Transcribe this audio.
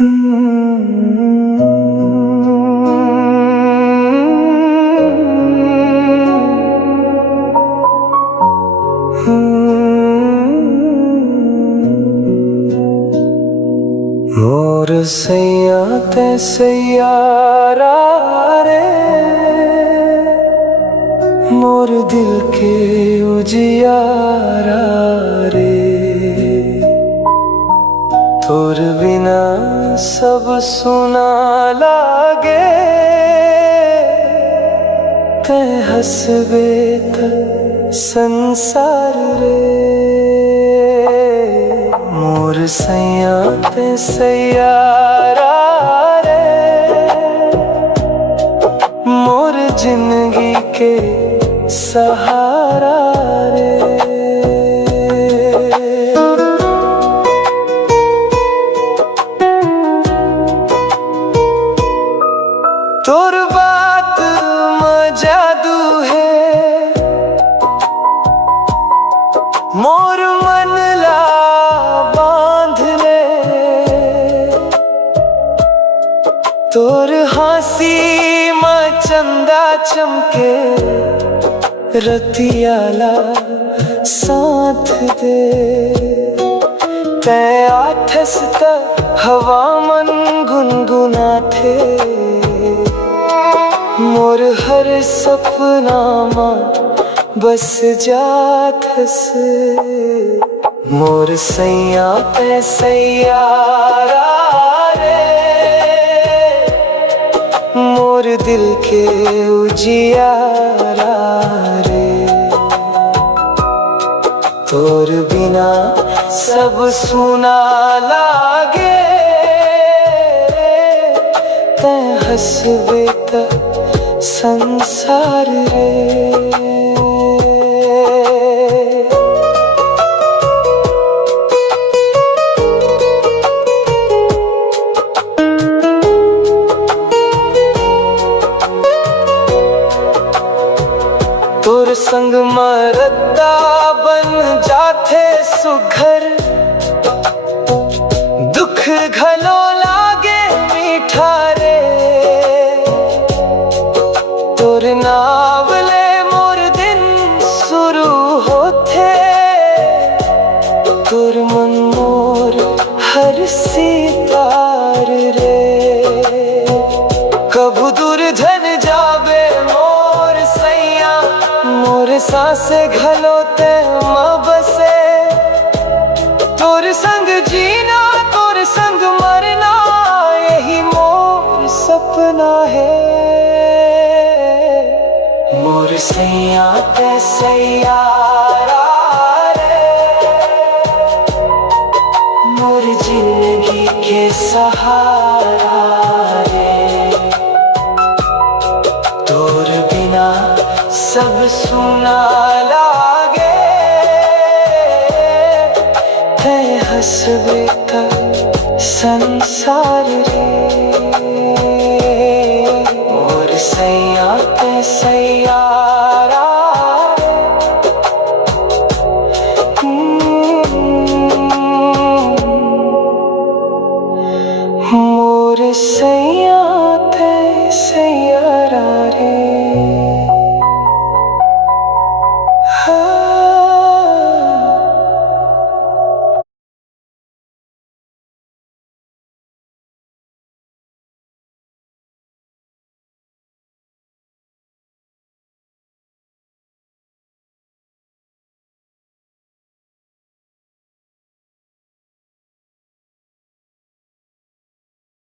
मोर सैया ते सैयारा रे, मोर दिल के उजियारा रे। तोर बिना सब सुना लागे, ते हंसबे त संसार रे। मोर सैया ते सैयारा रे, मोर जिंदगी के सहारा रे। तोर बात में जादू है, मोर मन ला बांध ले। तोर हंसी में चंदा चमके, रतियाला साथ दे। तै आथस त हवा मन गुनगुना थे, मोर हर सपना में बस जाथस। मोर सैया पे सैयारा रे, मोर दिल के उजियारा रे। तोर बिना सब सुना लागे, ते हंसबे त संसार रे। तोर संग मरदा बन जाथे सुघर, दुख घलो लागे मीठा रे। तोर नावले मोर दिन शुरू होथे, तोर मन मोर हर सितार रे। कभू दूर धन जाबे मोर सैया, मोर सांसे घलोते माँ बसे। तोर संग जीना तोर संग मरना, यही मोर सपना है। मोर सैया ते सैयारा रे, मोर जिंदगी के सहारा रे। तोर बिना सब सुना लागे, ते हंसबे त संसार रे। मोर सैया ते सैयारा